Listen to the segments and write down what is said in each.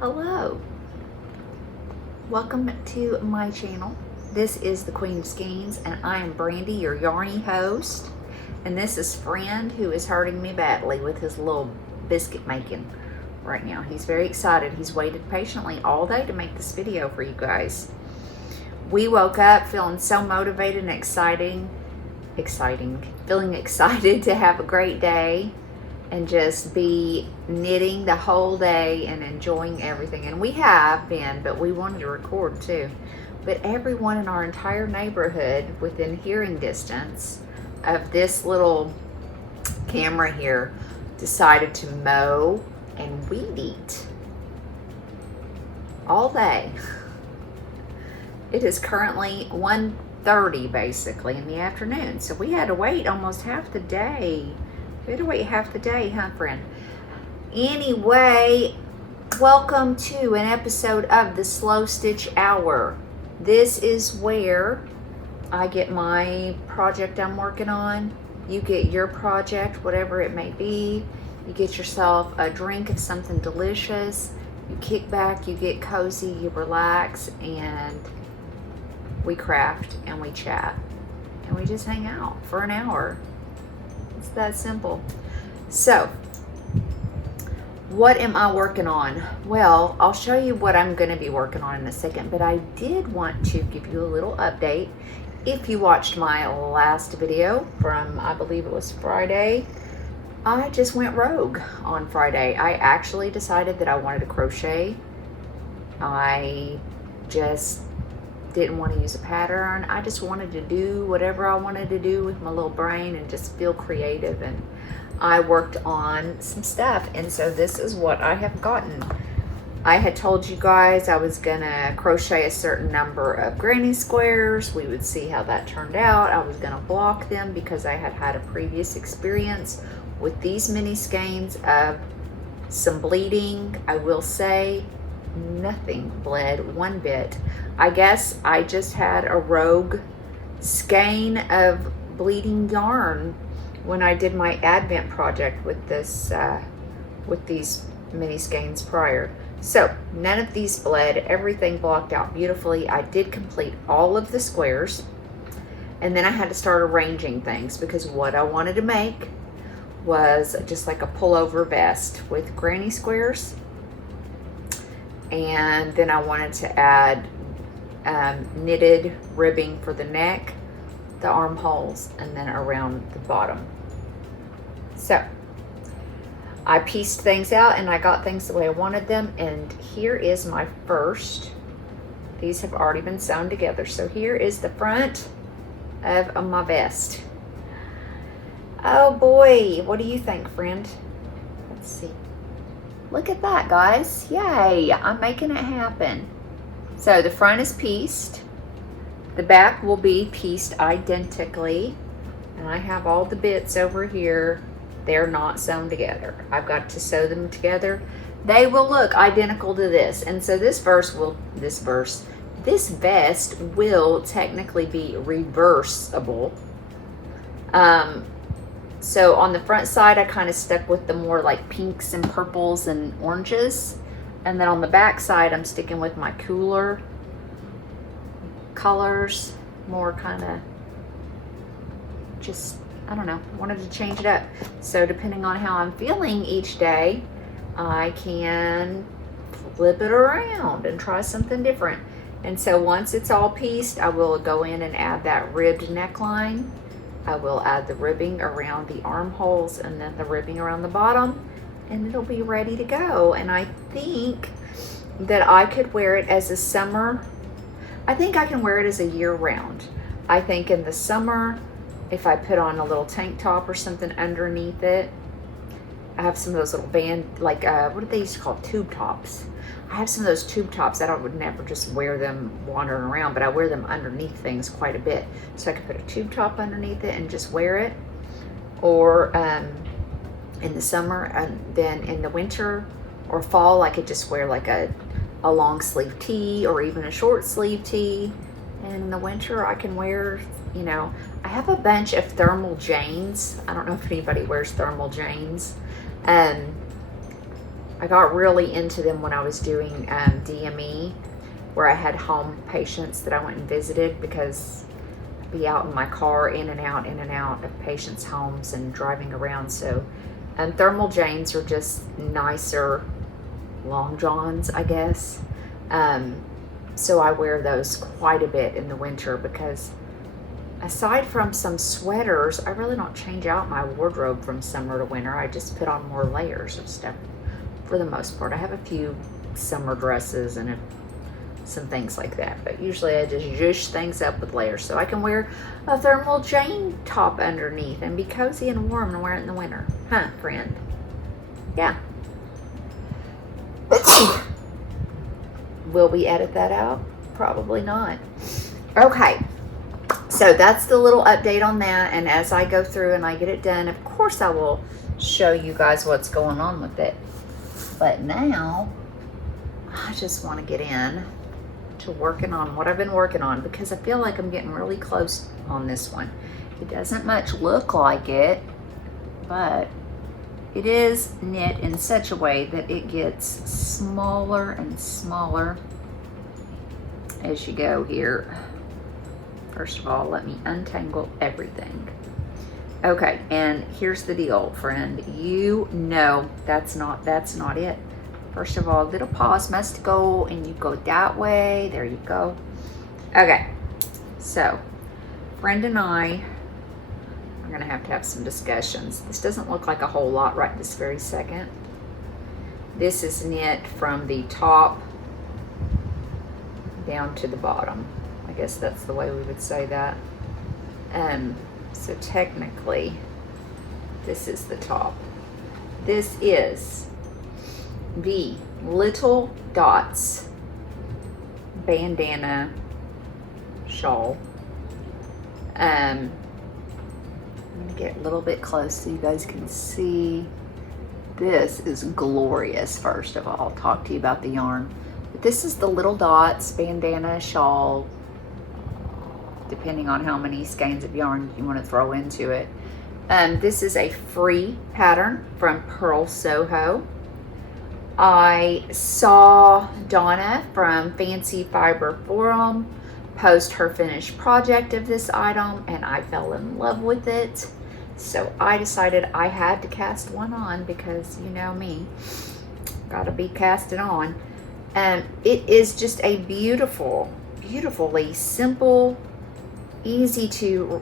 Hello, welcome to my channel. This is the Queen of Skeins and I am Brandy, your yarny host, and this is Friend, who is hurting me badly with his little biscuit making right now. He's very excited. He's waited patiently all day to make this video for you guys. We woke up feeling so motivated and feeling excited to have a great day and just be knitting the whole day and enjoying everything. And we have been, but we wanted to record too. But everyone in our entire neighborhood within hearing distance of this little camera here decided to mow and weed eat all day. It is currently 1:30 basically in the afternoon. So we had to wait almost half the day. We had to wait half the day, huh, friend? Anyway, welcome to an episode of the Slow Stitch Hour. This is where I get my project I'm working on. You get your project, whatever it may be. You get yourself a drink of something delicious. You kick back, you get cozy, you relax, and we craft and we chat. And we just hang out for an hour. It's that simple. So, what am I working on? Well, I'll show you what I'm going to be working on in a second, but I did want to give you a little update. If you watched my last video from, I believe it was Friday, I just went rogue on Friday. I actually decided that I wanted to crochet. I just didn't want to use a pattern. I just wanted to do whatever I wanted to do with my little brain and just feel creative, and I worked on some stuff, and so this is what I have gotten. I had told you guys I was gonna crochet a certain number of granny squares. We would see how that turned out. I was gonna block them because I had had a previous experience with these mini skeins of some bleeding. I will say nothing bled one bit. I guess I just had a rogue skein of bleeding yarn when I did my Advent project with this with these mini skeins prior. So none of these bled, everything blocked out beautifully. I did complete all of the squares, and then I had to start arranging things because what I wanted to make was just like a pullover vest with granny squares, and then I wanted to add knitted ribbing for the neck, the armholes, and then around the bottom. So I pieced things out and I got things the way I wanted them, and here is my first. These have already been sewn together. So here is the front of my vest. Oh boy, what do you think, friend? Let's see. Look at that, guys. Yay, I'm making it happen. So the front is pieced. The back will be pieced identically. And I have all the bits over here. They're not sewn together. I've got to sew them together. They will look identical to this. And so this vest will technically be reversible. So on the front side, I kind of stuck with the more like pinks and purples and oranges. And then on the back side, I'm sticking with my cooler colors, more kind of just, I don't know, wanted to change it up. So depending on how I'm feeling each day, I can flip it around and try something different. And so once it's all pieced, I will go in and add that ribbed neckline. I will add the ribbing around the armholes and then the ribbing around the bottom, and it'll be ready to go. And I think that I could wear it as a summer. I think I can wear it as a year round. I think in the summer, if I put on a little tank top or something underneath it, I have some of those little band, like, what do they used to call tube tops? I have some of those tube tops that I would never just wear them wandering around, but I wear them underneath things quite a bit. So I could put a tube top underneath it and just wear it. Or in the summer, and then in the winter or fall, I could just wear like a long sleeve tee or even a short sleeve tee. And in the winter, I can wear, you know, I have a bunch of thermal janes. I don't know if anybody wears thermal janes. I got really into them when I was doing DME, where I had home patients that I went and visited, because I'd be out in my car in and out of patients' homes and driving around. So thermal Janes are just nicer long johns, I guess. So I wear those quite a bit in the winter, because aside from some sweaters, I really don't change out my wardrobe from summer to winter. I just put on more layers of stuff for the most part. I have a few summer dresses and some things like that, but usually I just zhoosh things up with layers, so I can wear a thermal Jane top underneath and be cozy and warm and wear it in the winter. Huh, friend? Yeah. Will we edit that out? Probably not. Okay, so that's the little update on that, and as I go through and I get it done, of course I will show you guys what's going on with it. But now I just want to get in to working on what I've been working on, because I feel like I'm getting really close on this one. It doesn't much look like it, but it is knit in such a way that it gets smaller and smaller as you go here. First of all, let me untangle everything. Okay, and here's the deal, friend. You know that's not it. First of all, little paws must go, and you go that way. There you go. Okay, so friend and I are gonna have to have some discussions. This doesn't look like a whole lot right this very second. This is knit from the top down to the bottom. I guess that's the way we would say that. So technically, this is the top. This is the Little Dots bandana shawl. I'm gonna get a little bit close so you guys can see. This is glorious. First of all, I'll talk to you about the yarn. But this is the Little Dots bandana shawl, depending on how many skeins of yarn you want to throw into it. This is a free pattern from Purl Soho. I saw Donna from Fancy Fiber Forum post her finished project of this item, and I fell in love with it. So I decided I had to cast one on, because you know me, gotta be casted on. It is just a beautifully simple, easy to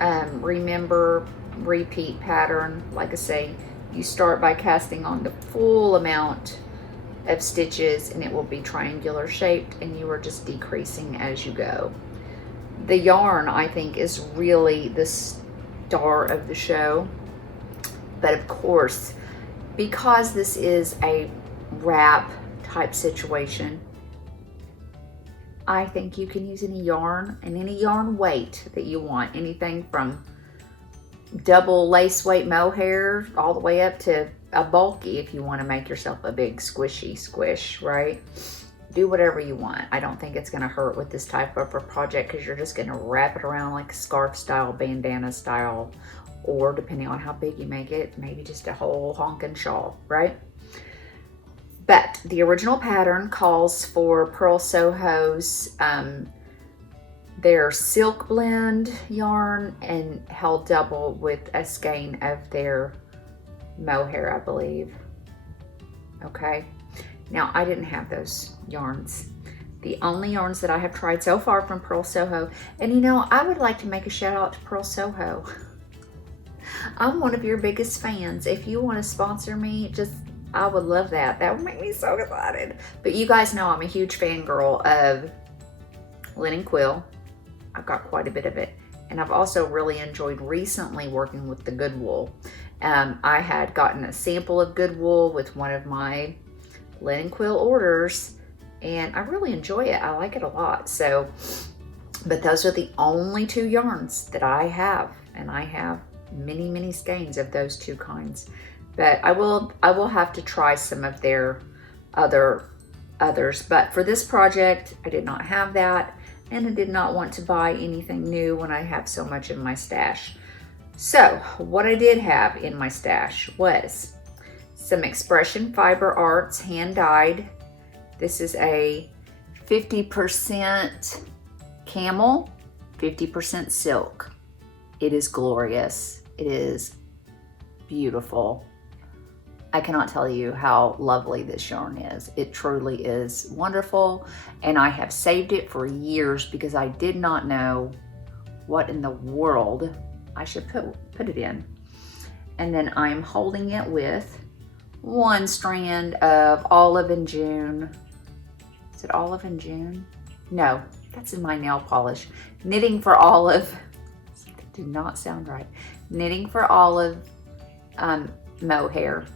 remember, repeat pattern. Like I say, you start by casting on the full amount of stitches, and it will be triangular shaped, and you are just decreasing as you go. The yarn, I think, is really the star of the show, but of course, because this is a wrap type situation, I think you can use any yarn and any yarn weight that you want. Anything from double lace weight mohair all the way up to a bulky, if you want to make yourself a big squishy squish, right? Do whatever you want. I don't think it's going to hurt with this type of a project, because you're just going to wrap it around like scarf style, bandana style, or depending on how big you make it, maybe just a whole honkin' shawl, right? But the original pattern calls for Purl Soho's their silk blend yarn, and held double with a skein of their mohair, I believe. Okay, now I didn't have those yarns. The only yarns that I have tried so far from Purl Soho, and you know, I would like to make a shout out to Purl Soho. I'm one of your biggest fans. If you want to sponsor me, I would love that. That would make me so excited. But you guys know I'm a huge fangirl of linen quill. I've got quite a bit of it. And I've also really enjoyed recently working with the good wool. I had gotten a sample of good wool with one of my linen quill orders, and I really enjoy it. I like it a lot. So, but those are the only two yarns that I have, and I have many skeins of those two kinds. But I will have to try some of their others. But for this project, I did not have that, and I did not want to buy anything new when I have so much in my stash. So what I did have in my stash was some Expression Fiber Arts hand dyed. This is a 50% camel, 50% silk. It is glorious. It is beautiful. I cannot tell you how lovely this yarn is. It truly is wonderful, and I have saved it for years because I did not know what in the world I should put it in. And then I'm holding it with one strand of Olive and June. Is it Olive and June? No, that's in my nail polish. Knitting for Olive. That did not sound right. Knitting for Olive mohair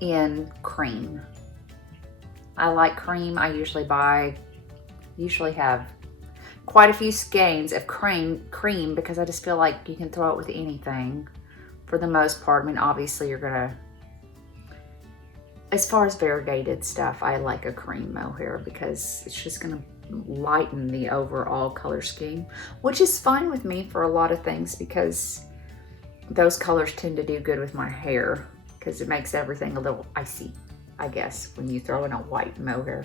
in cream. I like cream. I usually have quite a few skeins of cream because I just feel like you can throw it with anything for the most part. I mean, obviously you're gonna, as far as variegated stuff, I like a cream mohair because it's just gonna lighten the overall color scheme, which is fine with me for a lot of things because those colors tend to do good with my hair because it makes everything a little icy, I guess, when you throw in a white mohair.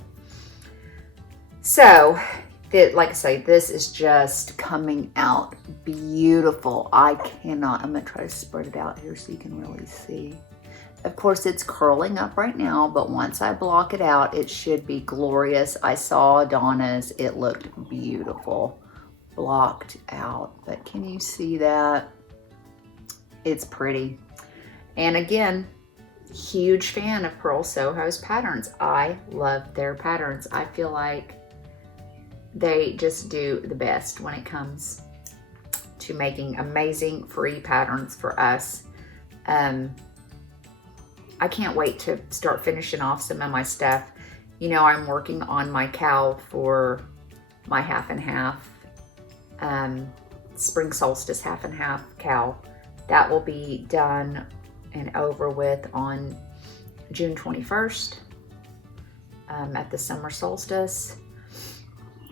So, like I say, this is just coming out beautiful. I cannot, I'm gonna try to spread it out here so you can really see. Of course, it's curling up right now, but once I block it out, it should be glorious. I saw Donna's, it looked beautiful, blocked out, but can you see that? It's pretty. And again, huge fan of Pearl Soho's patterns. I love their patterns. I feel like they just do the best when it comes to making amazing free patterns for us. I can't wait to start finishing off some of my stuff. You know, I'm working on my cowl for my half and half, spring solstice half and half cowl. That will be done and over with on June 21st at the summer solstice.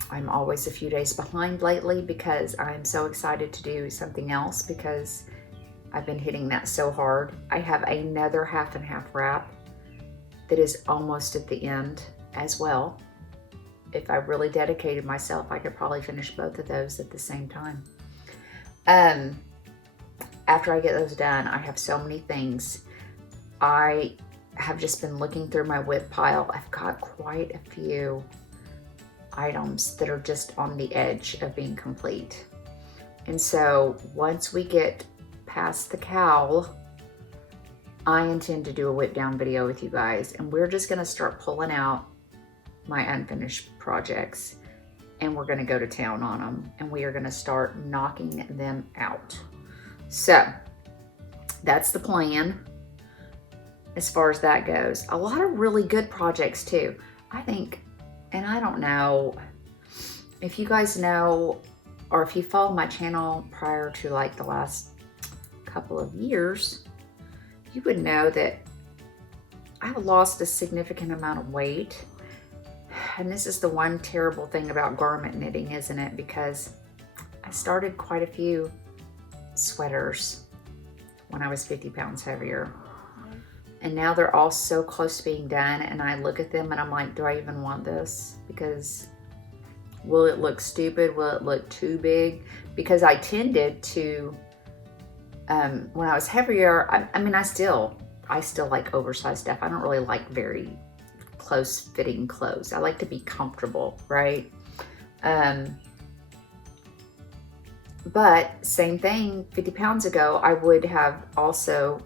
I'm always a few days behind lately because I'm so excited to do something else because I've been hitting that so hard. I have another half and half wrap that is almost at the end as well. If I really dedicated myself, I could probably finish both of those at the same time. After I get those done, I have so many things. I have just been looking through my WIP pile. I've got quite a few items that are just on the edge of being complete. And so once we get past the cowl, I intend to do a whip down video with you guys, and we're just gonna start pulling out my unfinished projects and we're gonna go to town on them and we are gonna start knocking them out. So that's the plan as far as that goes. A lot of really good projects too, I think. And I don't know if you guys know, or if you follow my channel prior to like the last couple of years, you would know that I've lost a significant amount of weight. And this is the one terrible thing about garment knitting, isn't it? Because I started quite a few sweaters when I was 50 pounds heavier. And now they're all so close to being done, and I look at them and I'm like, do I even want this? Because will it look stupid? Will it look too big? Because I tended to, when I was heavier, I mean, I still like oversized stuff. I don't really like very close fitting clothes. I like to be comfortable, right? But same thing, 50 pounds ago, I would have also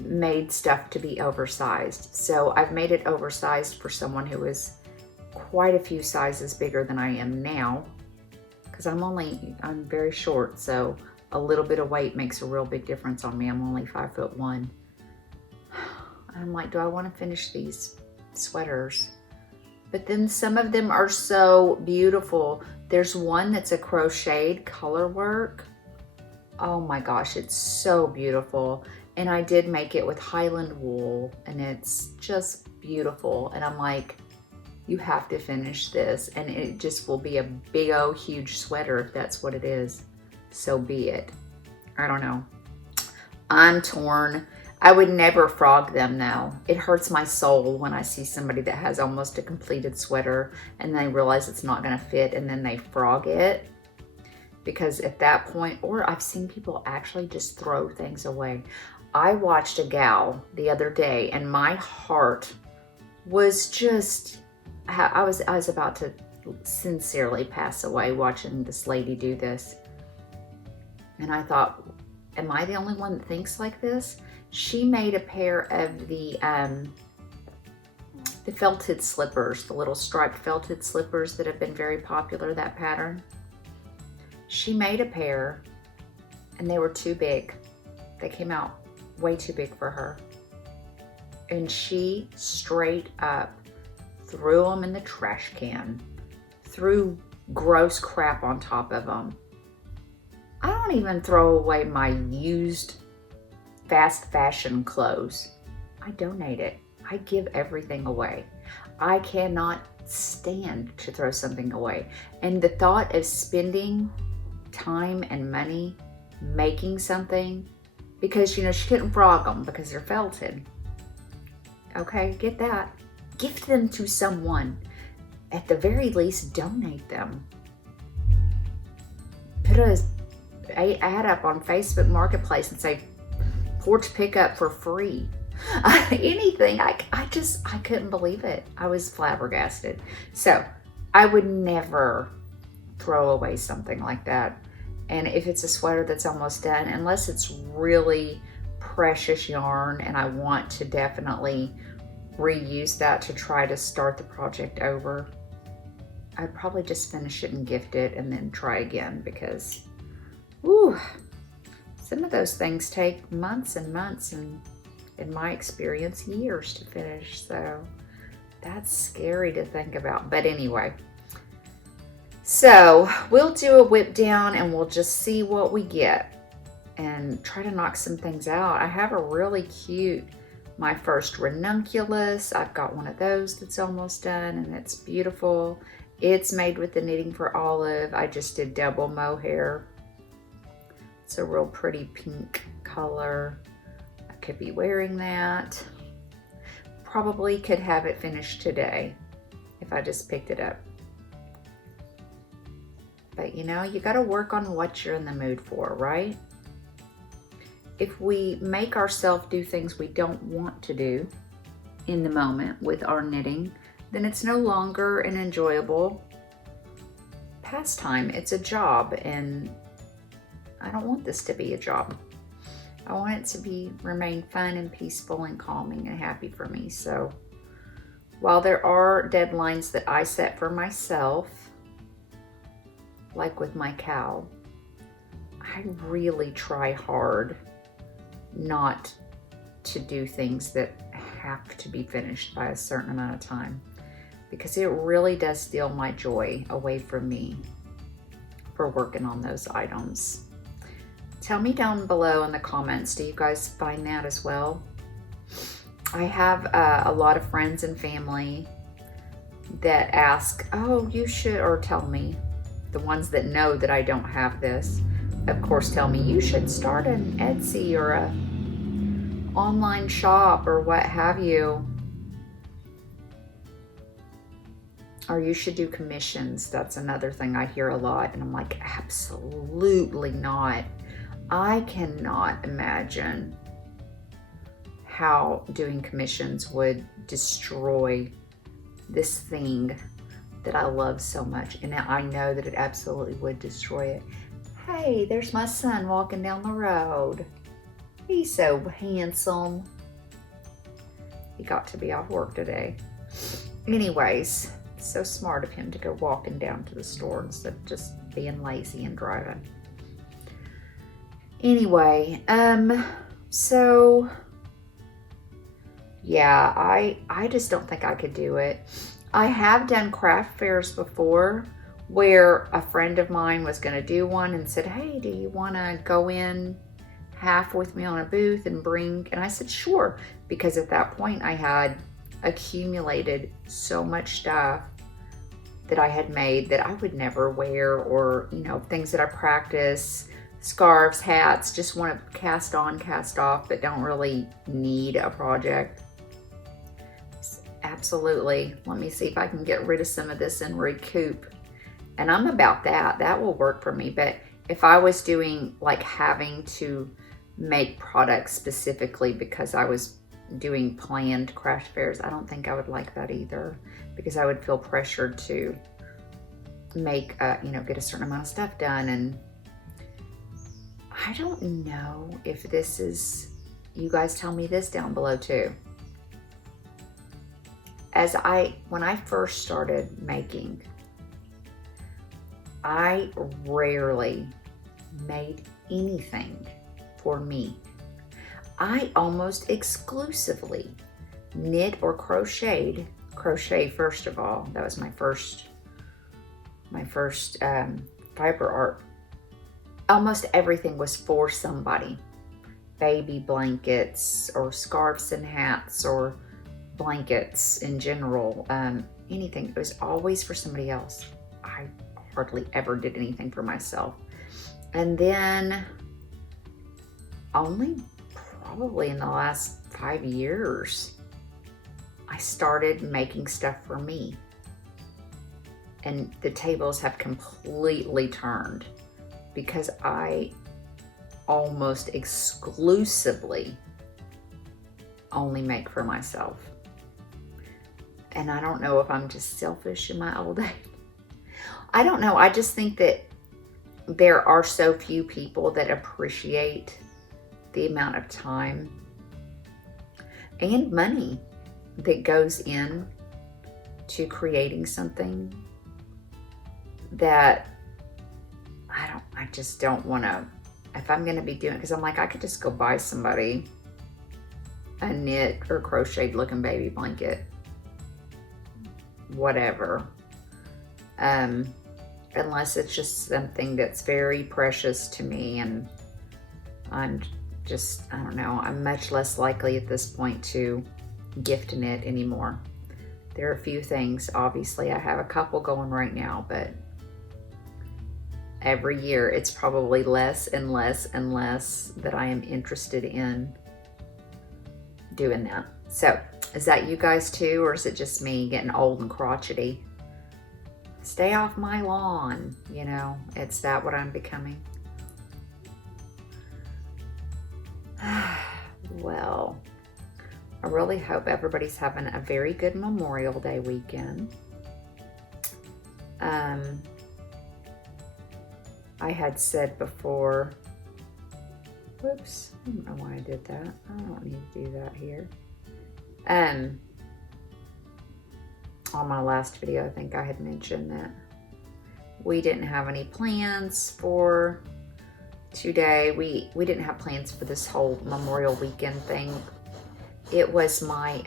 made stuff to be oversized. So I've made it oversized for someone who is quite a few sizes bigger than I am now, because I'm very short, so a little bit of weight makes a real big difference on me. I'm only 5'1". I'm like, do I want to finish these sweaters? But then some of them are so beautiful. There's one that's a crocheted color work. Oh my gosh, it's so beautiful. And I did make it with Highland wool, and it's just beautiful. And I'm like, you have to finish this, and it just will be a big old huge sweater if that's what it is. So be it. I don't know. I'm torn. I would never frog them though. It hurts my soul when I see somebody that has almost a completed sweater and they realize it's not gonna fit and then they frog it. Because at that point, or I've seen people actually just throw things away. I watched a gal the other day and my heart was just, I was about to sincerely pass away watching this lady do this. And I thought, am I the only one that thinks like this? She made a pair of the felted slippers, the little striped felted slippers that have been very popular, that pattern. She made a pair and they were too big. They came out way too big for her. And she straight up threw them in the trash can, threw gross crap on top of them. I don't even throw away my used fast fashion clothes. I donate it. I give everything away. I cannot stand to throw something away. And the thought of spending time and money making something, because she couldn't frog them because they're felted. Okay, get that. Gift them to someone. At the very least, donate them. Put an ad up on Facebook Marketplace and say, porch pickup for free. Anything. I couldn't believe it. I was flabbergasted. So I would never throw away something like that. And if it's a sweater that's almost done, unless it's really precious yarn and I want to definitely reuse that to try to start the project over, I'd probably just finish it and gift it and then try again, because some of those things take months and months, and in my experience, years to finish. So that's scary to think about. But anyway, so we'll do a whip down and we'll just see what we get and try to knock some things out. I have a really cute, my first ranunculus. I've got one of those that's almost done and it's beautiful. It's made with the Knitting for Olive. I just did double mohair. It's a real pretty pink color. I could be wearing that. Probably could have it finished today if I just picked it up. But you got to work on what you're in the mood for, right? If we make ourselves do things we don't want to do in the moment with our knitting, then it's no longer an enjoyable pastime. It's a job, and I don't want this to be a job. I want it to remain fun and peaceful and calming and happy for me. So while there are deadlines that I set for myself, like with my cow, I really try hard not to do things that have to be finished by a certain amount of time, because it really does steal my joy away from me for working on those items. Tell me down below in the comments, do you guys find that as well? I have a lot of friends and family that ask, oh, you should, or tell me, the ones that know that I don't have this, of course, tell me you should start an Etsy or a online shop or what have you. Or you should do commissions. That's another thing I hear a lot. And I'm like, absolutely not. I cannot imagine how doing commissions would destroy this thing that I love so much. And I know that it absolutely would destroy it. Hey, there's my son walking down the road. He's so handsome. He got to be off work today. Anyways, so smart of him to go walking down to the store instead of just being lazy and driving. Anyway, so yeah, I just don't think I could do it. I have done craft fairs before where a friend of mine was going to do one and said, hey, do you want to go in half with me on a booth and bring, and I said, sure, because at that point I had accumulated so much stuff that I had made that I would never wear, or, things that I practice scarves, hats, just want to cast on, cast off, but don't really need a project. Absolutely. Let me see if I can get rid of some of this and recoup. And I'm about that. That will work for me. But if I was doing like having to make products specifically because I was doing planned craft fairs, I don't think I would like that either, because I would feel pressured to make, get a certain amount of stuff done. And I don't know if this is, you guys tell me this down below too. When I first started making, I rarely made anything for me. I almost exclusively knit or crocheted. Crochet, first of all, that was my first fiber art. Almost everything was for somebody. Baby blankets or scarves and hats or blankets in general, anything. It was always for somebody else. I hardly ever did anything for myself. And then only probably in the last 5 years, I started making stuff for me. And the tables have completely turned because I almost exclusively only make for myself. And I don't know if I'm just selfish in my old age. I don't know. I just think that there are so few people that appreciate the amount of time and money that goes in to creating something that I just don't want to, if I'm going to be doing, because I'm like, I could just go buy somebody a knit or crocheted looking baby blanket, whatever, unless it's just something that's very precious to me, and I'm just, I don't know, I'm much less likely at this point to gift knit anymore. There are a few things, obviously I have a couple going right now, but every year it's probably less and less and less that I am interested in doing that. So is that you guys too, or is it just me getting old and crotchety? Stay off my lawn, you know, it's that what I'm becoming. Well, I really hope everybody's having a very good Memorial Day weekend. I had said before, whoops, I don't know why I did that. I don't need to do that here. On my last video, I think I had mentioned that we didn't have any plans for today. We didn't have plans for this whole Memorial weekend thing. It was my,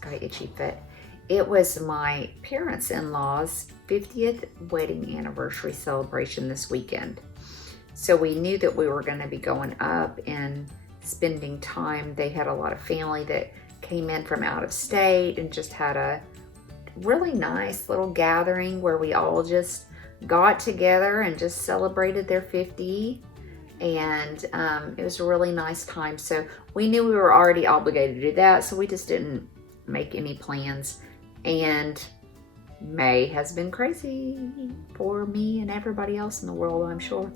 got an itchy foot. It was my parents-in-law's 50th wedding anniversary celebration this weekend. So we knew that we were going to be going up and spending time. They had a lot of family that came in from out of state and just had a really nice little gathering where we all just got together and just celebrated their 50. And it was a really nice time. So we knew we were already obligated to do that, so we just didn't make any plans. And May has been crazy for me and everybody else in the world, I'm sure.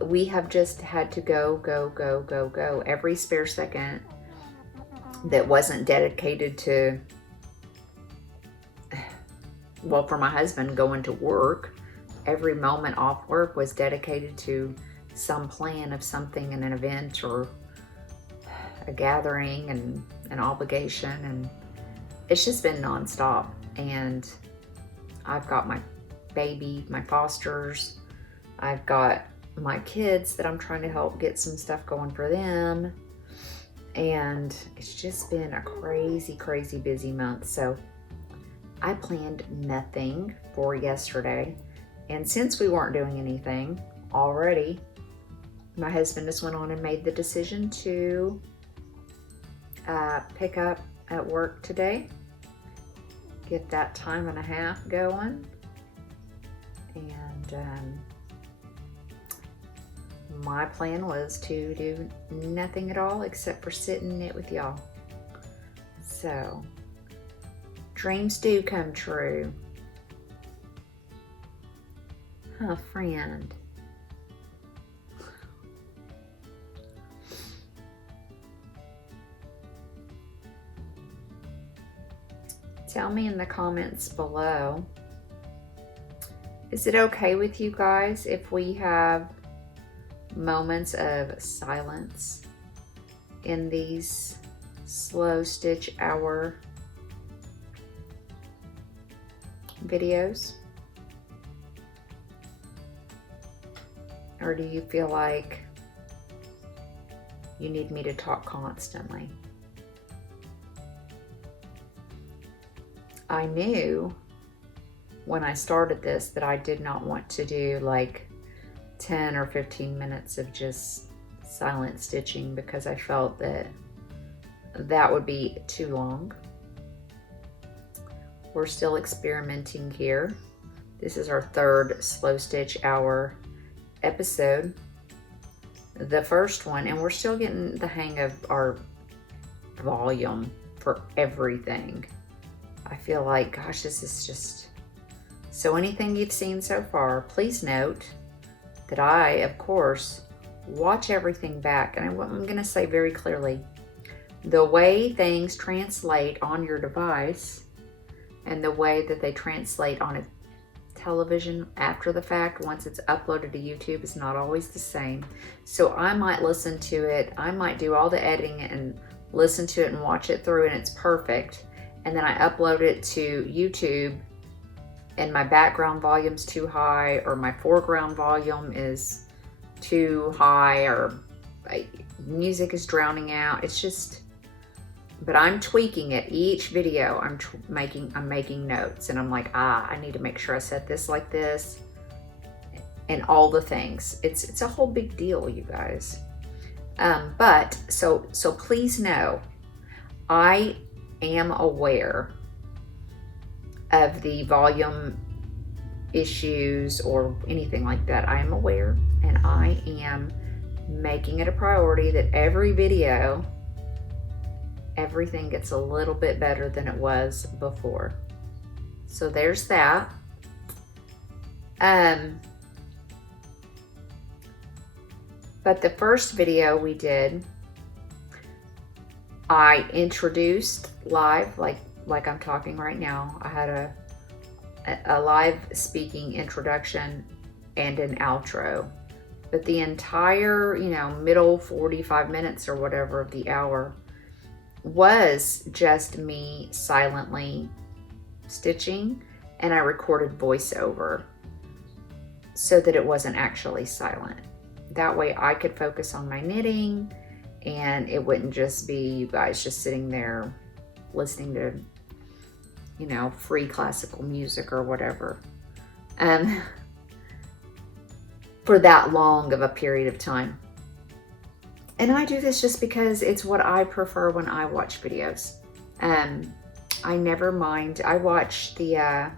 We have just had to go every spare second that wasn't dedicated to, well, for my husband going to work. Every moment off work was dedicated to some plan of something, an event or a gathering and an obligation, and it's just been nonstop. And I've got my baby, my fosters, I've got my kids that I'm trying to help get some stuff going for them, and it's just been a crazy busy month. So I planned nothing for yesterday. And since we weren't doing anything already, my husband just went on and made the decision to pick up at work today, get that time and a half going. And my plan was to do nothing at all except for sit and knit with y'all. So, dreams do come true. Huh, friend? Tell me in the comments below, is it okay with you guys if we have moments of silence in these slow stitch hour videos? Or do you feel like you need me to talk constantly? I knew when I started this that I did not want to do like 10 or 15 minutes of just silent stitching, because I felt that that would be too long. We're still experimenting here. This is our third slow stitch hour episode, the first one, and we're still getting the hang of our volume for everything. I feel like, gosh, this is just... So anything you've seen so far, please note that I, of course, watch everything back. And I'm going to say very clearly, the way things translate on your device and the way that they translate on a television after the fact, once it's uploaded to YouTube, is not always the same. So I might listen to it, I might do all the editing and listen to it and watch it through, and it's perfect. And then I upload it to YouTube and my background volume's too high, or my foreground volume is too high, or music is drowning out. It's just, but I'm tweaking it each video. I'm making notes, and I'm like, I need to make sure I set this like this, and all the things. It's a whole big deal, you guys. But so please know, I am aware of the volume issues or anything like that. I am aware, and I am making it a priority that every video, everything gets a little bit better than it was before. So there's that. But the first video we did, I introduced live, like I'm talking right now. I had a live speaking introduction and an outro. But the entire, middle 45 minutes or whatever of the hour was just me silently stitching, and I recorded voiceover so that it wasn't actually silent. That way I could focus on my knitting, and it wouldn't just be you guys just sitting there listening to, free classical music or whatever, for that long of a period of time. And I do this just because it's what I prefer when I watch videos. I never mind. I watch the, I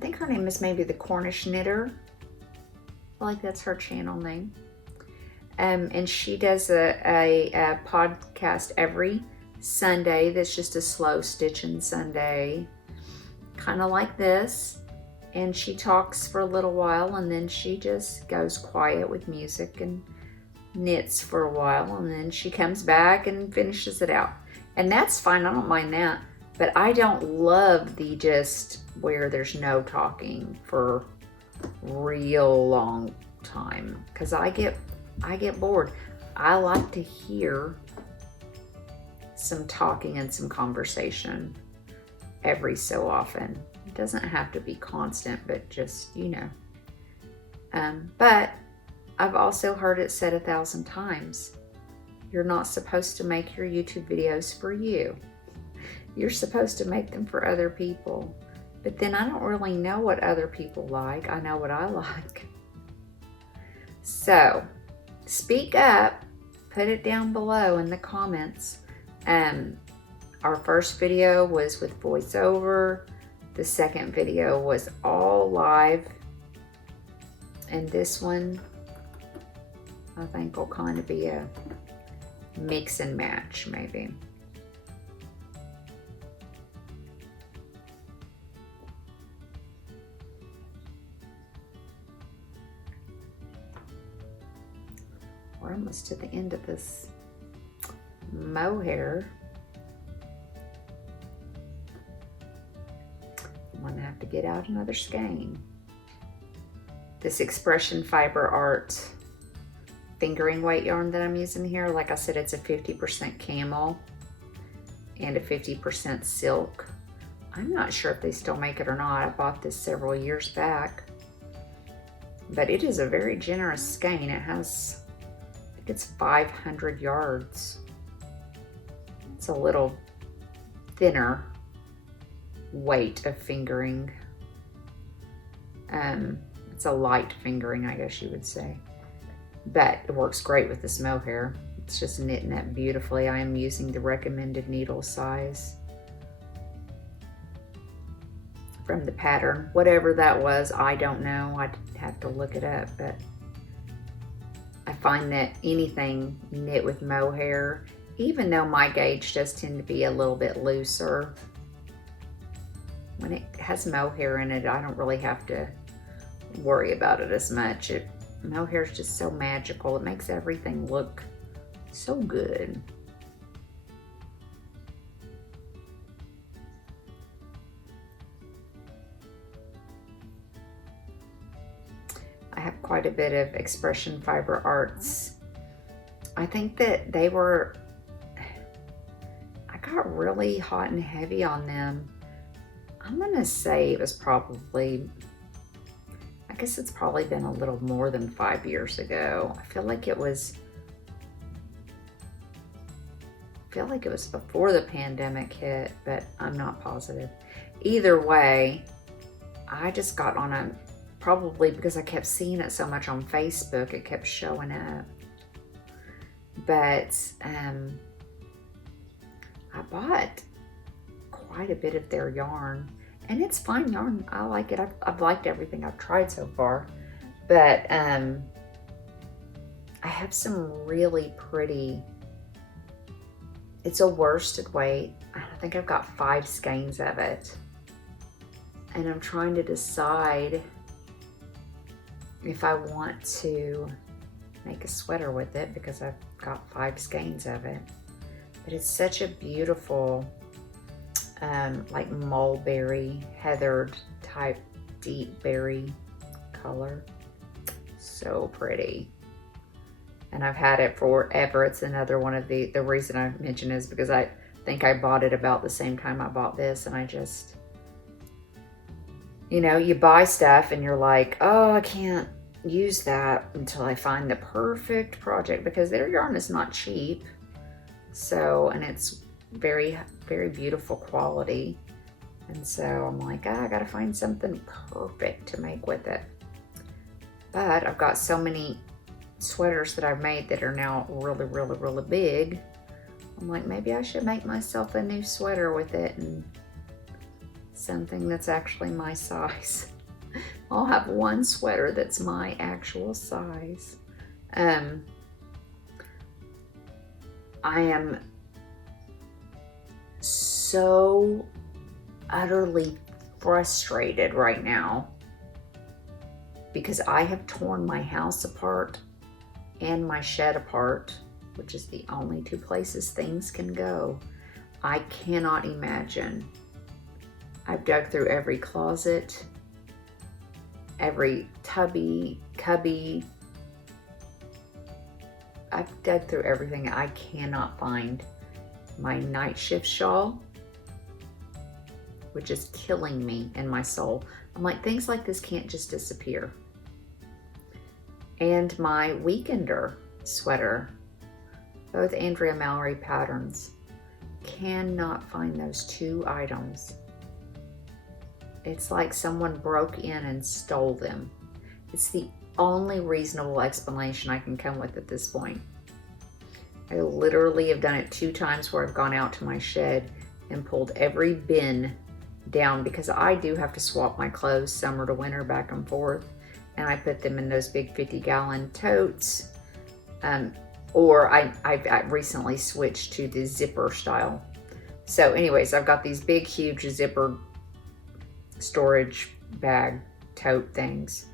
think her name is maybe the Cornish Knitter. I feel like that's her channel name. And she does a podcast every Sunday that's just a slow stitching Sunday, kind of like this. And she talks for a little while, and then she just goes quiet with music and knits for a while, and then she comes back and finishes it out. And that's fine, I don't mind that. But I don't love the just where there's no talking for real long time, because I get bored. I like to hear some talking and some conversation every so often. It doesn't have to be constant, but just, but I've also heard it said 1,000 times. You're not supposed to make your YouTube videos for you. You're supposed to make them for other people. But then I don't really know what other people like. I know what I like. So, speak up. Put it down below in the comments. Our first video was with voiceover. The second video was all live. And this one I think will kind of be a mix and match maybe. We're almost to the end of this mohair. I'm gonna have to get out another skein. This Expression Fiber Art fingering weight yarn that I'm using here, like I said, it's a 50% camel and a 50% silk. I'm not sure if they still make it or not. I bought this several years back, but it is a very generous skein. It has, I think it's 500 yards. It's a little thinner weight of fingering. It's a light fingering, I guess you would say, but it works great with this mohair. It's just knitting that beautifully. I am using the recommended needle size from the pattern, whatever that was. I don't know, I'd have to look it up, but I find that anything knit with mohair, even though my gauge does tend to be a little bit looser, when it has mohair in it, I don't really have to worry about it as much. Mohair is just so magical. It makes everything look so good. I have quite a bit of Expression Fiber Arts. I think that they were, I got really hot and heavy on them. I'm gonna say it was probably, I guess it's probably been a little more than 5 years ago. I feel like it was before the pandemic hit, but I'm not positive. Either way, I just got on a, probably because I kept seeing it so much on Facebook, it kept showing up. But I bought quite a bit of their yarn, and it's fine yarn. I like it. I've liked everything I've tried so far, but I have some really pretty, it's a worsted weight. I think I've got 5 skeins of it, and I'm trying to decide if I want to make a sweater with it because I've got 5 skeins of it. But it's such a beautiful like mulberry, heathered type deep berry color. So pretty. And I've had it forever. It's another one of the reason I mention is because I think I bought it about the same time I bought this, and I just, you know, you buy stuff and you're like, oh, I can't use that until I find the perfect project, because their yarn is not cheap. So, and it's very, very beautiful quality. And so I'm like, I gotta find something perfect to make with it. But I've got so many sweaters that I've made that are now really, really, really big. I'm like, maybe I should make myself a new sweater with it, and something that's actually my size. I'll have one sweater that's my actual size. I am so utterly frustrated right now because I have torn my house apart and my shed apart, which is the only 2 places things can go. I cannot imagine. I've dug through every closet, every cubby. I've dug through everything. I cannot find my night shift shawl, which is killing me in my soul. I'm like, things like this can't just disappear. And my weekender sweater, both Andrea Mallory patterns, cannot find those 2 items. It's like someone broke in and stole them. It's the only reasonable explanation I can come with at this point. I literally have done it 2 times where I've gone out to my shed and pulled every bin down, because I do have to swap my clothes summer to winter back and forth, and I put them in those big 50-gallon totes, Or I've recently switched to the zipper style. So anyways, I've got these big, huge zipper storage bag tote things.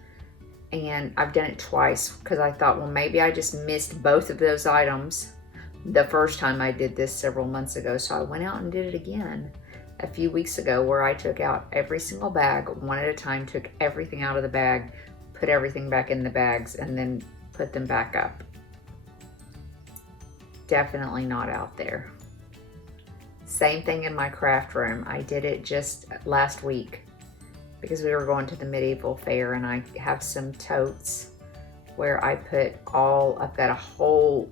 And I've done it twice because I thought, well, maybe I just missed both of those items the first time I did this several months ago. So I went out and did it again a few weeks ago, where I took out every single bag one at a time, took everything out of the bag, put everything back in the bags, and then put them back up. Definitely not out there. Same thing in my craft room. I did it just last week because we were going to the medieval fair, and I have some totes where I put I've got a whole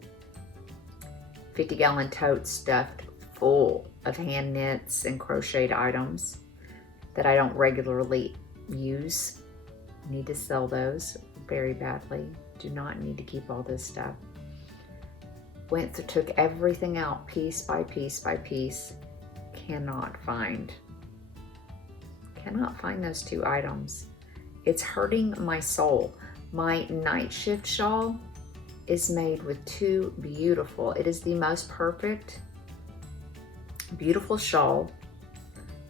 50-gallon tote stuffed full of hand knits and crocheted items that I don't regularly use. Need to sell those very badly. Do not need to keep all this stuff. Took everything out piece by piece by piece. Cannot find those two items. It's hurting my soul. My night shift shawl is made with two beautiful, it is the most perfect, beautiful shawl,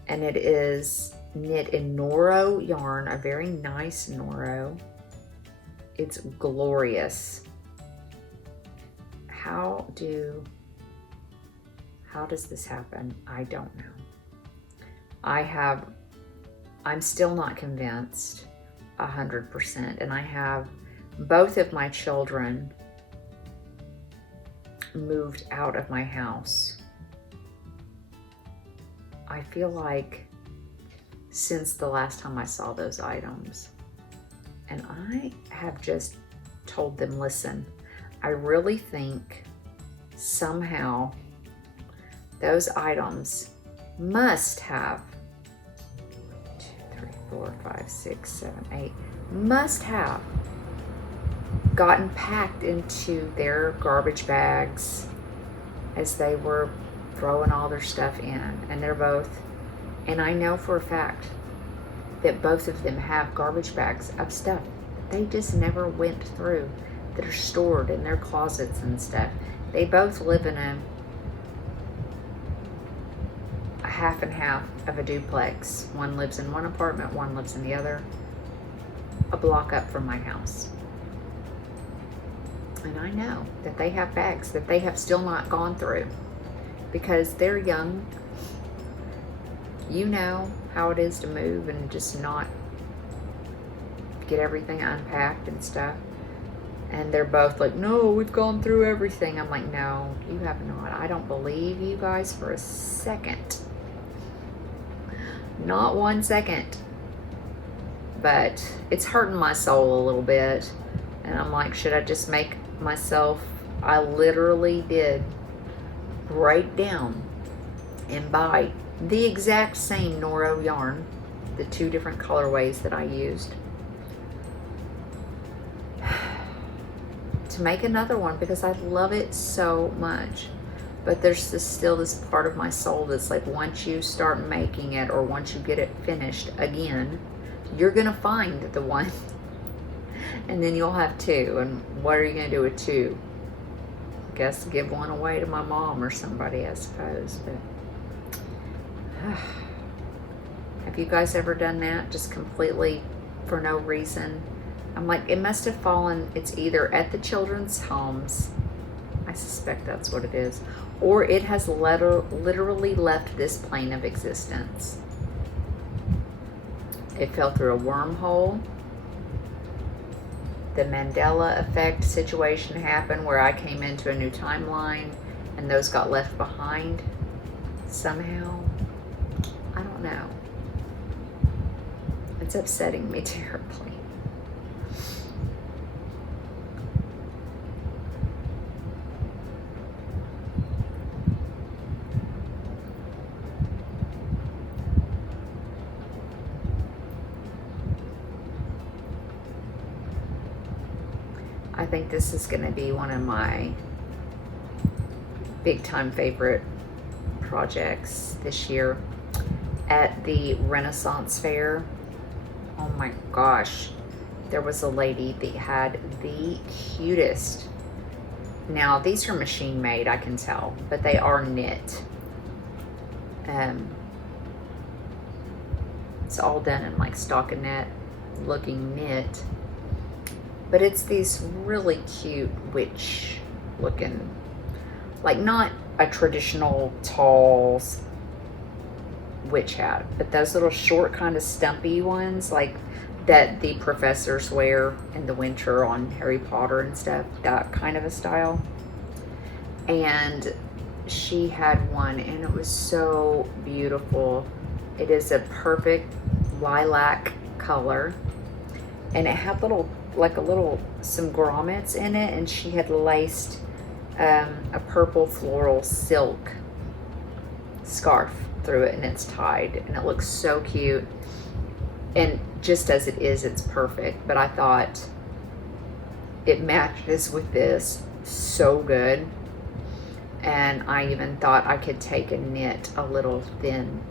and it is knit in Noro yarn, a very nice Noro. It's glorious. How does this happen? I don't know. I'm still not convinced 100%, and I have both of my children moved out of my house. I feel like since the last time I saw those items, and I have just told them, listen, I really think somehow those items must have 4, 5, 6, 7, 8, must have gotten packed into their garbage bags as they were throwing all their stuff in. And and I know for a fact that both of them have garbage bags of stuff that they just never went through, that are stored in their closets and stuff. They both live in a half and half of a duplex. One lives in one apartment, one lives in the other, a block up from my house. And I know that they have bags that they have still not gone through because they're young. You know how it is to move and just not get everything unpacked and stuff. And they're both like, no, we've gone through everything. I'm like, no, you have not. I don't believe you guys for a second. Not 1 second. But it's hurting my soul a little bit. And I'm like, should I just make myself, I literally did break down and buy the exact same Noro yarn, the two different colorways that I used, to make another one because I love it so much. But there's still this part of my soul that's like, once you start making it, or once you get it finished again, you're gonna find the one and then you'll have two. And what are you gonna do with two? I guess give one away to my mom or somebody, I suppose. But have you guys ever done that? Just completely for no reason? I'm like, it must have fallen, it's either at the children's homes, I suspect that's what it is, or it has literally left this plane of existence. It fell through a wormhole. The Mandela effect situation happened where I came into a new timeline and those got left behind somehow. I don't know. It's upsetting me terribly. I think this is going to be one of my big time favorite projects this year at the Renaissance Fair. Oh my gosh, there was a lady that had the cutest Now these are machine made, I can tell, but they are knit. It's all done in like stockinette looking knit, but it's these really cute witch looking, like not a traditional tall witch hat, but those little short kind of stumpy ones like that the professors wear in the winter on Harry Potter and stuff, that kind of a style. And she had one and it was so beautiful. It is a perfect lilac color, and it had some grommets in it, and she had laced a purple floral silk scarf through it, and it's tied, and it looks so cute. And just as it is, it's perfect, but I thought it matches with this so good. And I even thought I could take and knit a little thin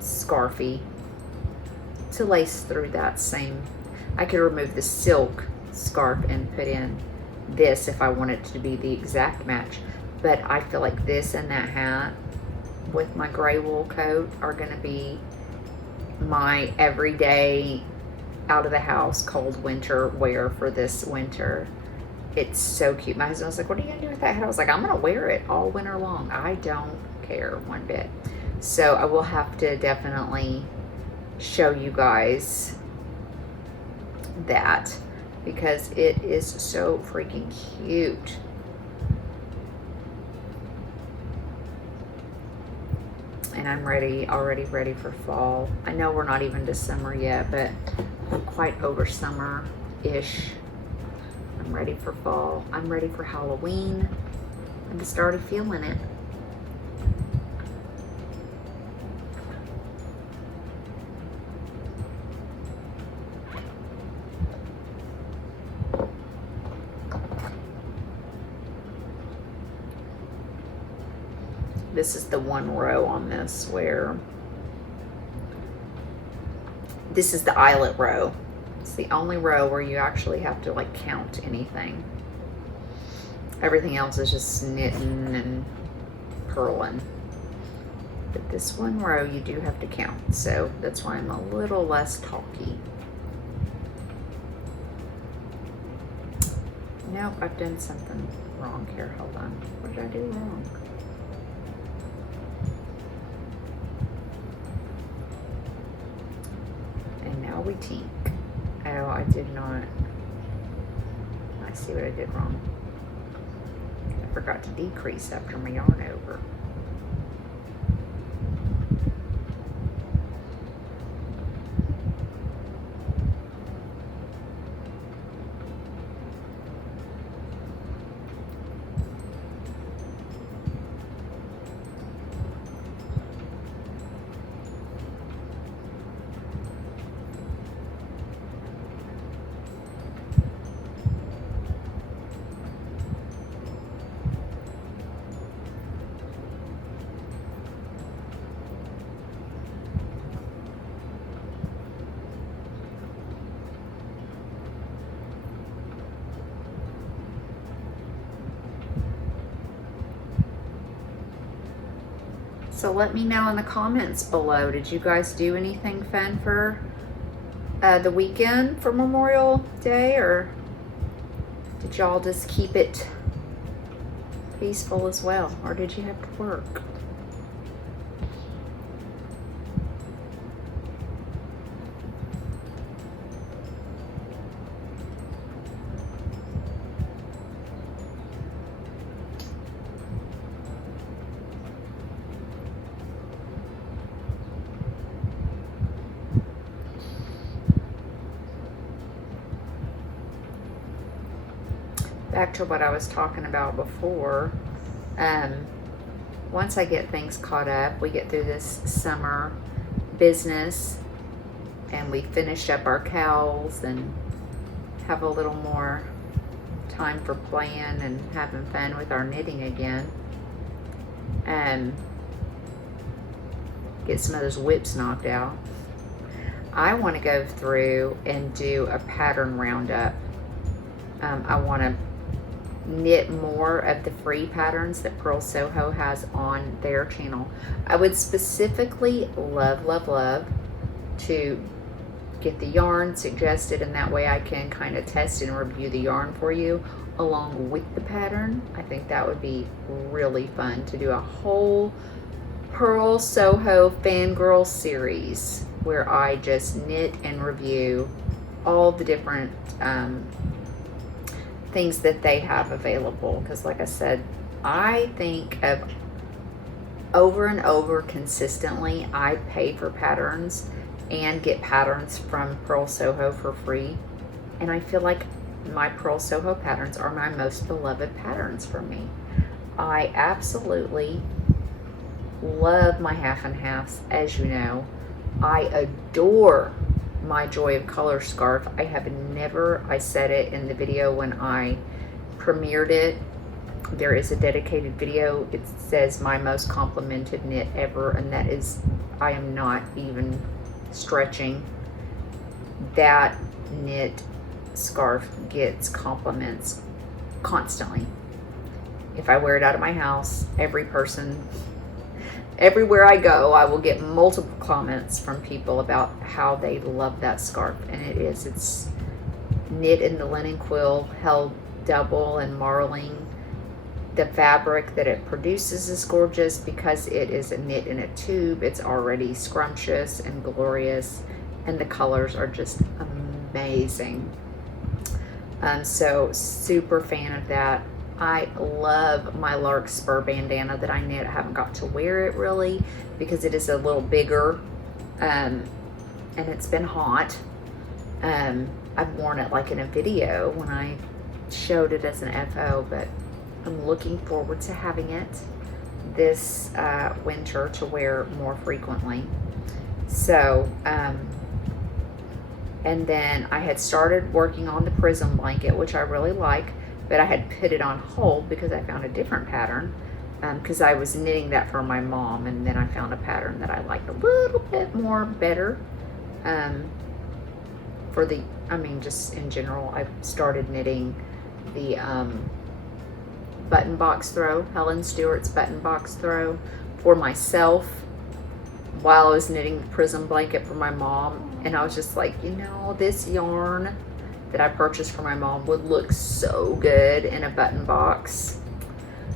scarfy to lace through that same. I could remove the silk scarf and put in this if I wanted it to be the exact match, but I feel like this and that hat with my gray wool coat are gonna be my everyday out of the house cold winter wear for this winter. It's so cute. My husband was like, what are you gonna do with that hat? I was like, I'm gonna wear it all winter long. I don't care one bit. So I will have to definitely show you guys that because it is so freaking cute. And I'm already ready for fall. I know we're not even to summer yet, but I'm quite over summer-ish. I'm ready for fall. I'm ready for Halloween. I'm just already feeling it. This is the one row on this where this is the eyelet row. It's the only row where you actually have to like count anything. Everything else is just knitting and purling. But this one row you do have to count, so that's why I'm a little less talky. Nope, I've done something wrong here. Hold on. What did I do wrong? And now we tink. Oh, I did not. I see what I did wrong. I forgot to decrease after my yarn over. So let me know in the comments below, did you guys do anything fun for the weekend for Memorial Day, or did y'all just keep it peaceful as well, or did you have to work? Back to what I was talking about before, once I get things caught up, we get through this summer business and we finish up our cows and have a little more time for playing and having fun with our knitting again, and get some of those whips knocked out. I want to go through and do a pattern roundup. I want to knit more of the free patterns that Pearl Soho has on their channel. I would specifically love to get the yarn suggested, and that way I can kind of test and review the yarn for you along with the pattern. I think that would be really fun to do a whole Pearl Soho fangirl series where I just knit and review all the different things that they have available, because like I said, I think of over and over consistently I pay for patterns and get patterns from Pearl Soho for free, and I feel like my Pearl Soho patterns are my most beloved patterns for me. I absolutely love my half and halves, as you know. I adore my Joy of Color scarf. I said it in the video when I premiered it. There is a dedicated video. It says my most complimented knit ever, and that is, I am not even stretching. That knit scarf gets compliments constantly. If I wear it out of my house, everywhere I go, I will get multiple comments from people about how they love that scarf. And it's knit in the linen quill, held double and marling. The fabric that it produces is gorgeous because it is knit in a tube. It's already scrumptious and glorious, and the colors are just amazing. So super fan of that. I love my Larkspur bandana that I knit. I haven't got to wear it really because it is a little bigger, and it's been hot. I've worn it like in a video when I showed it as an FO, but I'm looking forward to having it this winter to wear more frequently. So, and then I had started working on the prism blanket, which I really like, but I had put it on hold because I found a different pattern, because I was knitting that for my mom, and then I found a pattern that I liked a little bit more better. Just in general, I started knitting the button box throw, Helen Stewart's button box throw, for myself while I was knitting the prism blanket for my mom. And I was just like, this yarn that I purchased for my mom would look so good in a button box.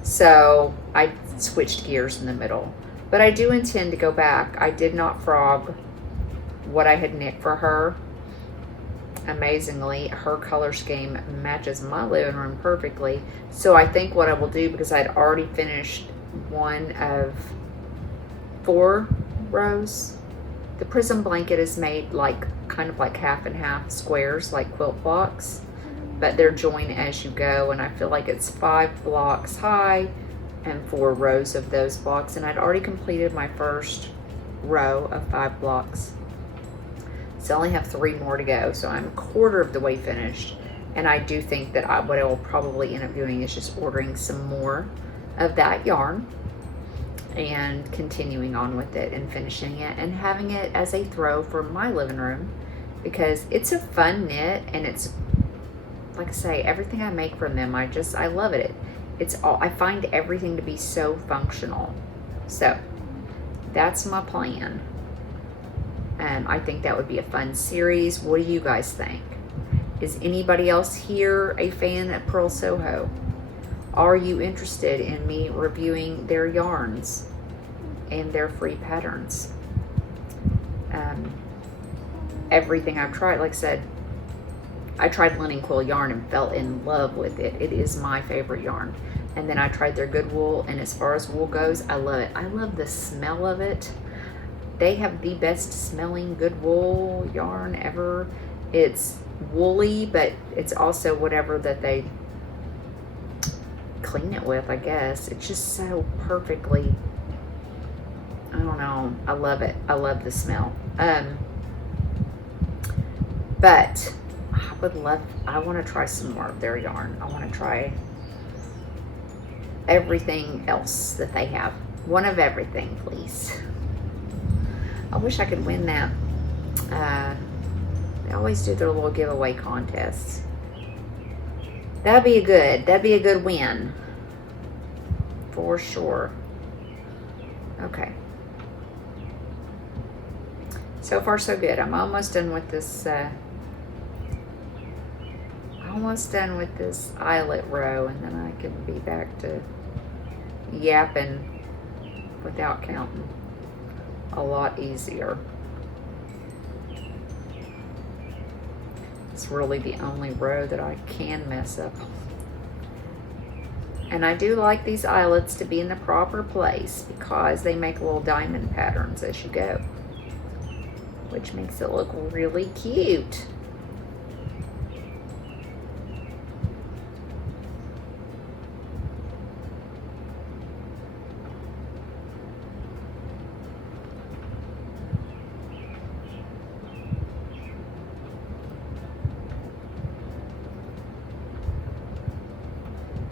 So I switched gears in the middle. But I do intend to go back. I did not frog what I had knit for her. Amazingly, her color scheme matches my living room perfectly. So I think what I will do, because I'd already finished one of 4 rows, the prism blanket is made kind of like half and half squares, like quilt blocks, but they're joined as you go, and I feel like it's 5 blocks high and 4 rows of those blocks, and I'd already completed my first row of 5 blocks. So I only have 3 more to go, so I'm a quarter of the way finished. And I do think that what I will probably end up doing is just ordering some more of that yarn and continuing on with it and finishing it and having it as a throw for my living room, because it's a fun knit, and it's, like I say, everything I make from them, I love it. I find everything to be so functional. So that's my plan. I think that would be a fun series. What do you guys think? Is anybody else here a fan of Pearl Soho? Are you interested in me reviewing their yarns and their free patterns? Everything I've tried, like I said, I tried linen quill yarn and fell in love with it. It is my favorite yarn. And then I tried their good wool, and as far as wool goes, I love it. I love the smell of it. They have the best smelling good wool yarn ever. It's woolly, but it's also whatever that they clean it with, I guess. It's just so perfectly, I don't know, I love it. I love the smell. But I want to try some more of their yarn. I want to try everything else that they have. One of everything, please. I wish I could win that. They always do their little giveaway contests. That'd be a good win. For sure. Okay. So far so good. I'm almost done with this eyelet row, and then I can be back to yapping without counting a lot easier. It's really the only row that I can mess up. And I do like these eyelets to be in the proper place because they make little diamond patterns as you go, which makes it look really cute.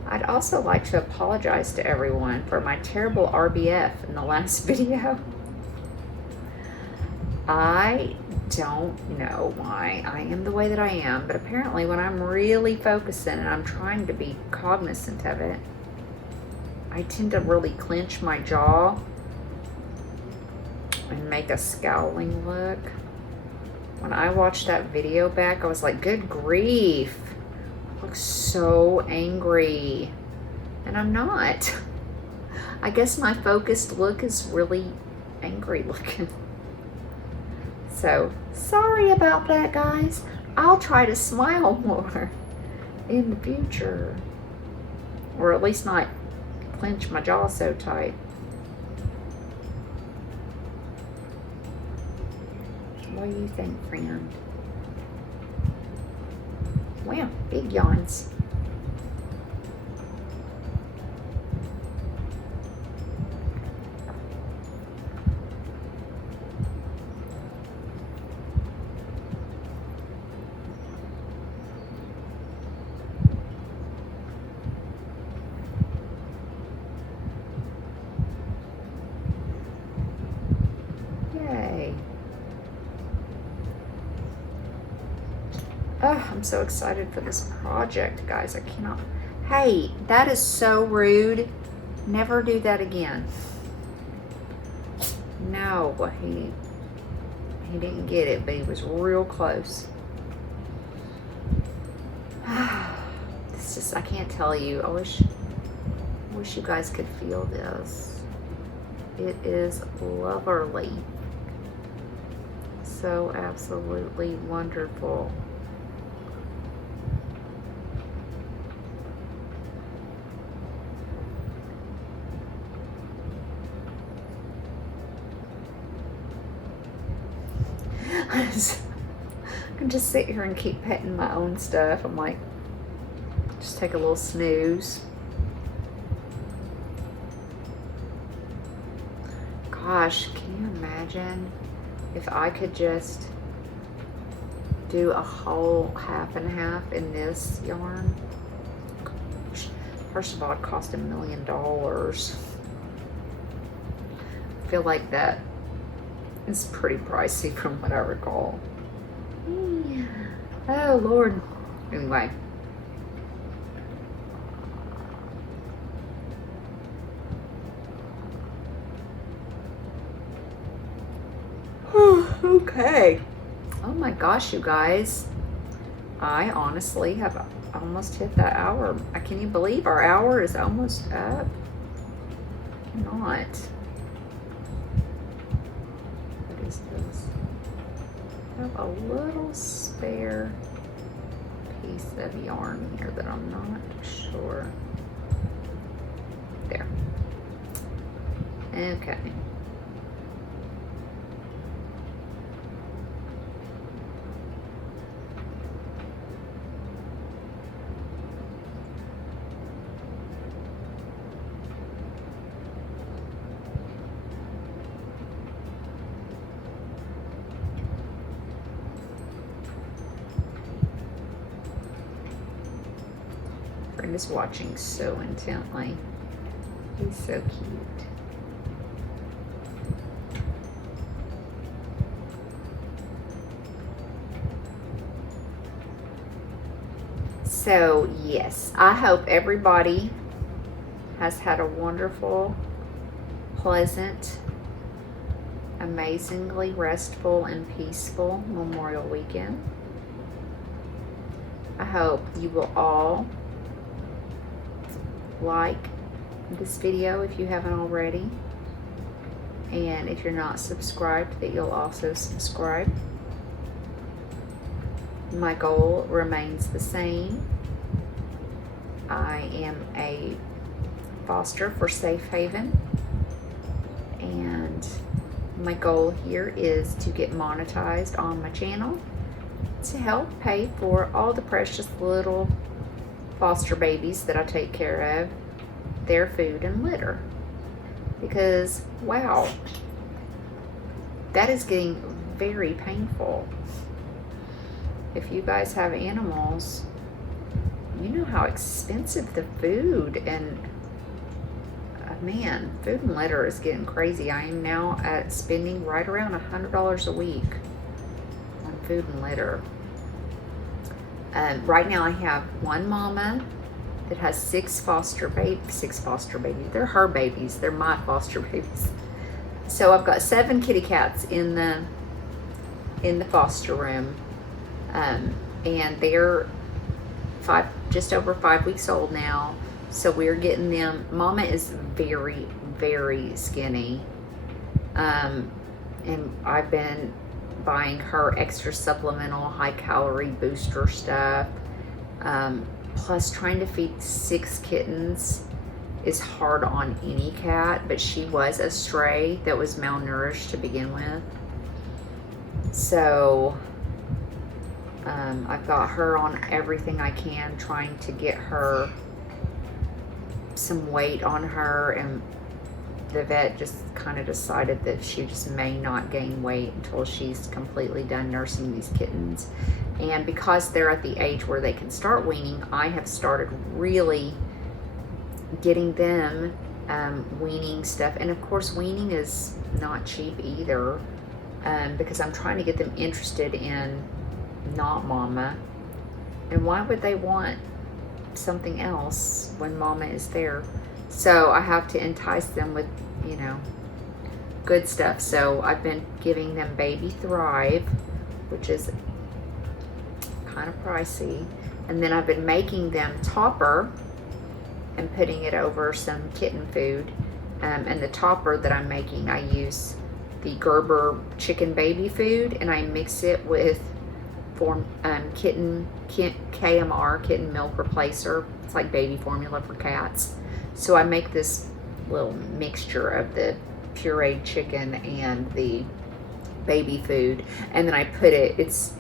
I'd also like to apologize to everyone for my terrible RBF in the last video. I don't know why I am the way that I am, but apparently when I'm really focusing and I'm trying to be cognizant of it, I tend to really clench my jaw and make a scowling look. When I watched that video back, I was like, good grief. I look so angry. And I'm not. I guess my focused look is really angry looking. So, sorry about that, guys. I'll try to smile more in the future. Or at least not clench my jaw so tight. What do you think, friend? Wow, big yawns. Oh, I'm so excited for this project, guys. I cannot. Hey, that is so rude. Never do that again. No, he didn't get it, but he was real close. It's just, I can't tell you. I wish you guys could feel this. It is lovely. So absolutely wonderful. I can just sit here and keep petting my own stuff. I'm like, just take a little snooze. Gosh, can you imagine if I could just do a whole half and half in this yarn? Gosh, first of all, it cost $1 million. I feel like that is pretty pricey from what I recall. Oh, Lord. Anyway. Okay. Oh my gosh, you guys. I honestly have almost hit that hour. Can you believe our hour is almost up? Not. What is this? I have a little spare piece of yarn here that I'm not sure. There. Okay. Friend is watching so intently. He's so cute. So yes, I hope everybody has had a wonderful, pleasant, amazingly restful and peaceful Memorial Weekend. I hope you will all like this video if you haven't already, and if you're not subscribed, that you'll also subscribe. My goal remains the same. I am a foster for Safe Haven, and my goal here is to get monetized on my channel to help pay for all the precious little foster babies that I take care of, their food and litter. Because, wow, that is getting very painful. If you guys have animals, you know how expensive the food and man, food and litter is getting crazy. I am now at spending right around $100 a week on food and litter. Right now I have one mama that has six foster babies. They're her babies. They're my foster babies. So I've got 7 kitty cats in the foster room. And they're just over 5 weeks old now. So we're getting them. Mama is very, very skinny. And I've been buying her extra supplemental high calorie booster stuff. Plus trying to feed 6 kittens is hard on any cat, but she was a stray that was malnourished to begin with. So I've got her on everything I can, trying to get her some weight on her, and the vet just kind of decided that she just may not gain weight until she's completely done nursing these kittens. And because they're at the age where they can start weaning, I have started really getting them weaning stuff. And of course, weaning is not cheap either, because I'm trying to get them interested in not mama. And why would they want something else when mama is there? So I have to entice them with, you know, good stuff. So I've been giving them Baby Thrive, which is kind of pricey. And then I've been making them topper and putting it over some kitten food. And the topper that I'm making, I use the Gerber chicken baby food, and I mix it with KMR, kitten milk replacer. It's like baby formula for cats. So I make this little mixture of the pureed chicken and the baby food, and then I put it's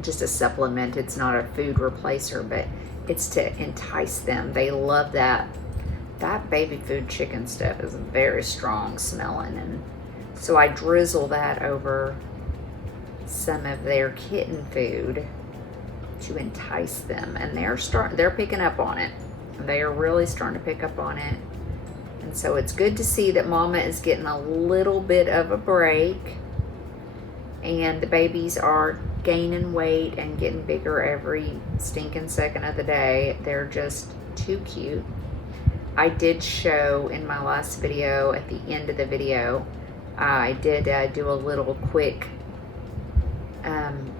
just a supplement. It's not a food replacer, but it's to entice them. They love that baby food chicken stuff is very strong smelling, and so I drizzle that over some of their kitten food to entice them, and they're picking up on it. They are really starting to pick up on it. And so it's good to see that mama is getting a little bit of a break, and the babies are gaining weight and getting bigger every stinking second of the day. They're just too cute. I did show in my last video, at the end of the video, I did do a little quick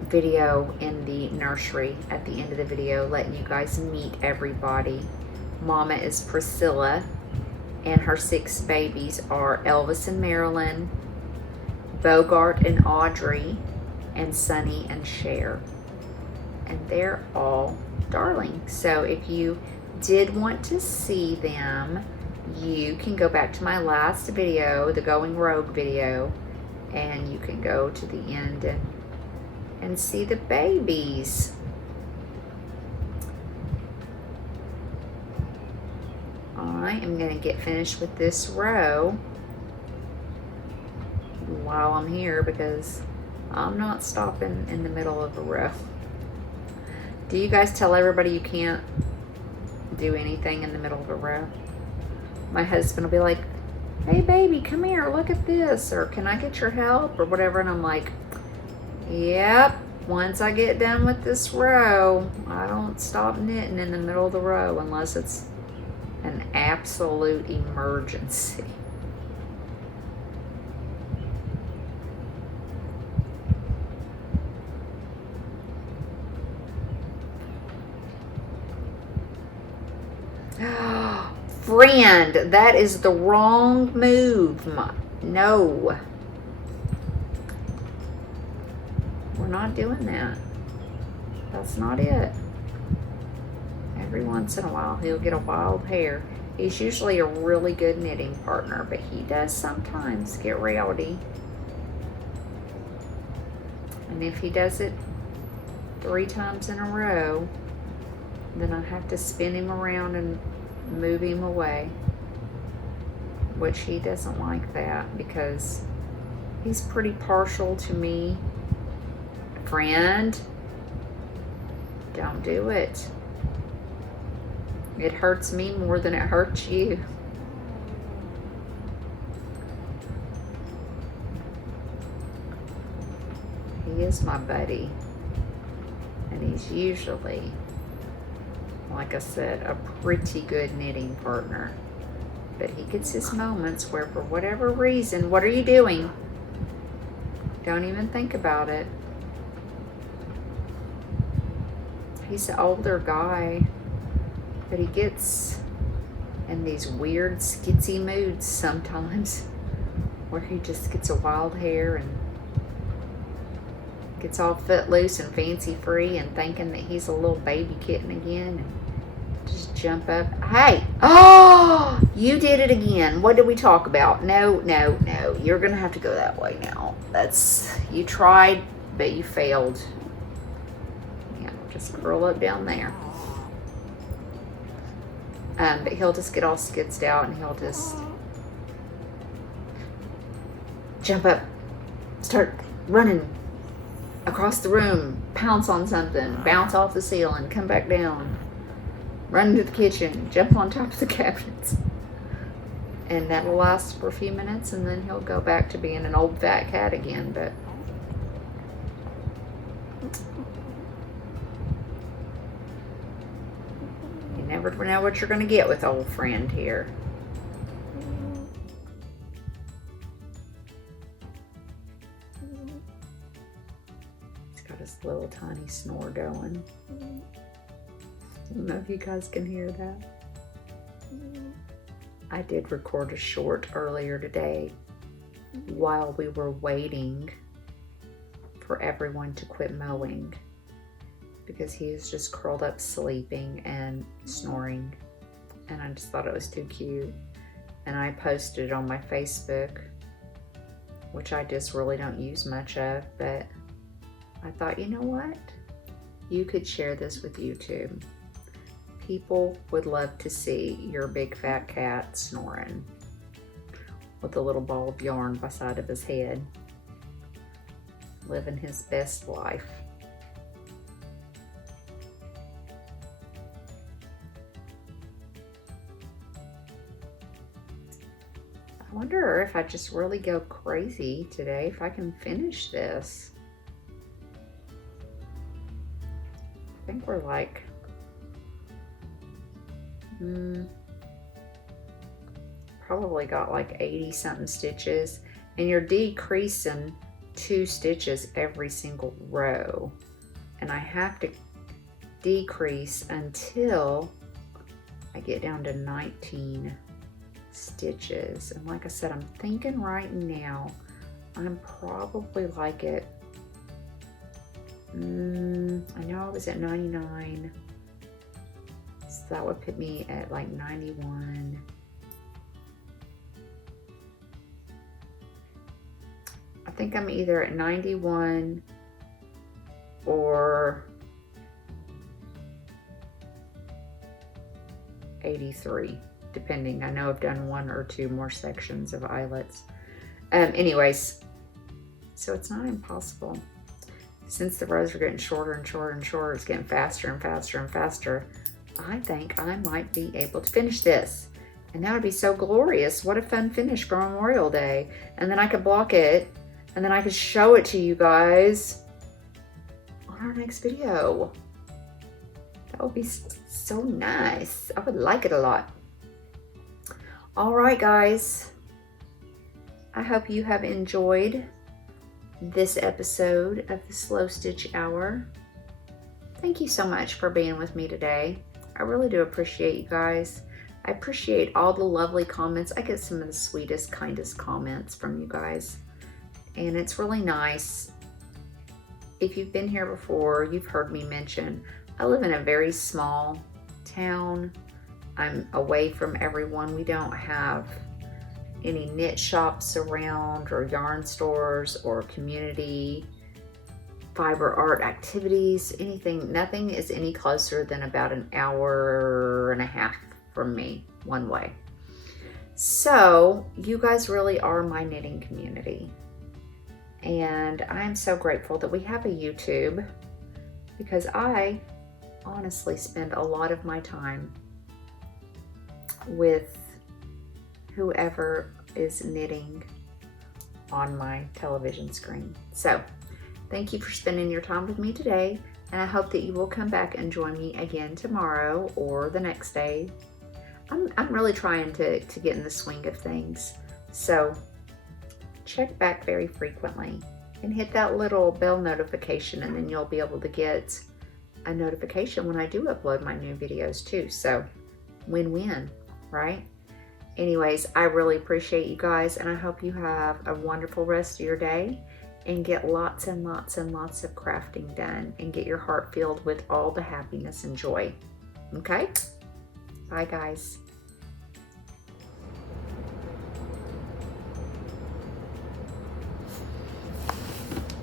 video in the nursery at the end of the video, letting you guys meet everybody. Mama is Priscilla, and her 6 babies are Elvis and Marilyn, Bogart and Audrey, and Sunny and Cher. And they're all darling. So if you did want to see them, you can go back to my last video, the Going Rogue video, and you can go to the end and see the babies. I am going to get finished with this row while I'm here, because I'm not stopping in the middle of a row. Do you guys tell everybody you can't do anything in the middle of a row? My husband will be like, hey baby, come here, look at this, or can I get your help, or whatever, and I'm like, yep, Once I get done with this row, I don't stop knitting in the middle of the row unless it's an absolute emergency. Friend, that is the wrong move. No. We're not doing that. That's not it. Every once in a while, he'll get a wild hair. He's usually a really good knitting partner, but he does sometimes get rowdy. And if he does it 3 times in a row, then I have to spin him around and move him away, which he doesn't like that because he's pretty partial to me. Friend, don't do it. It hurts me more than it hurts you. He is my buddy, and he's usually, like I said, a pretty good knitting partner. But he gets his moments where, for whatever reason, what are you doing? Don't even think about it. He's an older guy, but he gets in these weird skitsy moods sometimes where he just gets a wild hair and gets all footloose and fancy free and thinking that he's a little baby kitten again and just jump up. Hey, oh, you did it again. What did we talk about? No, you're gonna have to go that way now. You tried, but you failed. Just curl up down there. But he'll just get all skitzed out and he'll just jump up, start running across the room, pounce on something, bounce off the ceiling, come back down, run into the kitchen, jump on top of the cabinets. And that will last for a few minutes and then he'll go back to being an old fat cat again. But never know what you're going to get with old friend here. He's got his little tiny snore going. I don't know if you guys can hear that. I did record a short earlier today while we were waiting for everyone to quit mowing, because he is just curled up sleeping and snoring, and I just thought it was too cute, and I posted it on my Facebook, which I just really don't use much of, but I thought, you know what, you could share this with YouTube. People would love to see your big fat cat snoring with a little ball of yarn by the side of his head, living his best life. I wonder if I just really go crazy today, if I can finish this. I think we're like, probably got like 80 something stitches, and you're decreasing 2 stitches every single row. And I have to decrease until I get down to 19 stitches. And like I said, I'm thinking right now I'm probably like at I know I was at 99, so that would put me at like 91. I think I'm either at 91 or 83, depending. I know I've done 1 or 2 more sections of eyelets. Anyways, so it's not impossible. Since the rows are getting shorter and shorter and shorter, it's getting faster and faster and faster. I think I might be able to finish this. And that would be so glorious. What a fun finish for Memorial Day. And then I could block it, and then I could show it to you guys. on our next video. That would be so nice. I would like it a lot. All right, guys. I hope you have enjoyed this episode of the Slow Stitch Hour. Thank you so much for being with me today. I really do appreciate you guys. I appreciate all the lovely comments. I get some of the sweetest, kindest comments from you guys. And it's really nice. If you've been here before, you've heard me mention, I live in a very small town. I'm away from everyone. We don't have any knit shops around or yarn stores or community fiber art activities, anything. Nothing is any closer than about an hour and a half from me one way. So you guys really are my knitting community. And I'm so grateful that we have a YouTube, because I honestly spend a lot of my time with whoever is knitting on my television screen. So thank you for spending your time with me today, and I hope that you will come back and join me again tomorrow or the next day. I'm really trying to get in the swing of things. So check back very frequently and hit that little bell notification, and then you'll be able to get a notification when I do upload my new videos too. So win-win, right? Anyways, I really appreciate you guys, and I hope you have a wonderful rest of your day and get lots and lots and lots of crafting done and get your heart filled with all the happiness and joy. Okay? Bye, guys.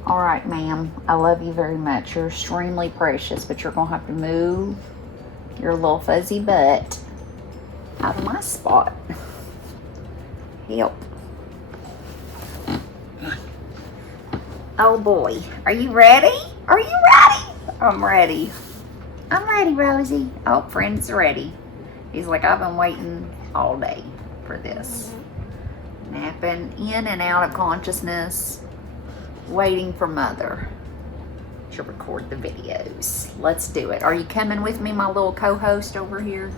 All right, ma'am. I love you very much. You're extremely precious, but you're going to have to move your little fuzzy butt out of my spot. Help. Oh boy. Are you ready? Are you ready? I'm ready. I'm ready, Rosie. Oh, friend's ready. He's like, I've been waiting all day for this. Napping in and out of consciousness, waiting for mother to record the videos. Let's do it. Are you coming with me, my little co-host over here?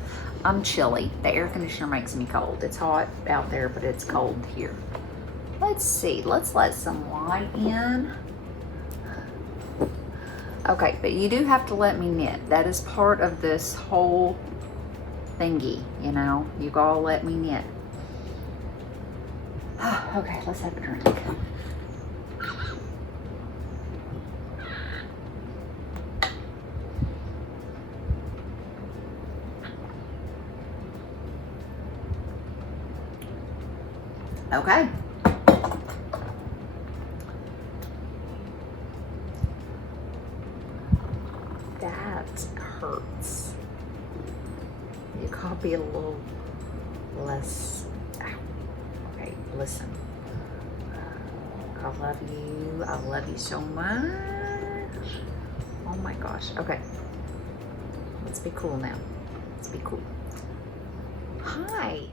I'm chilly. The air conditioner makes me cold. It's hot out there, but it's cold here. Let's see. Let's let some light in. Okay, but you do have to let me knit. That is part of this whole thingy, you know. You gotta let me knit. Okay, let's have a drink. Okay. That hurts. You gotta be a little less. Ow. Okay, listen. I love you. I love you so much. Oh my gosh. Okay. Let's be cool now. Let's be cool. Hi.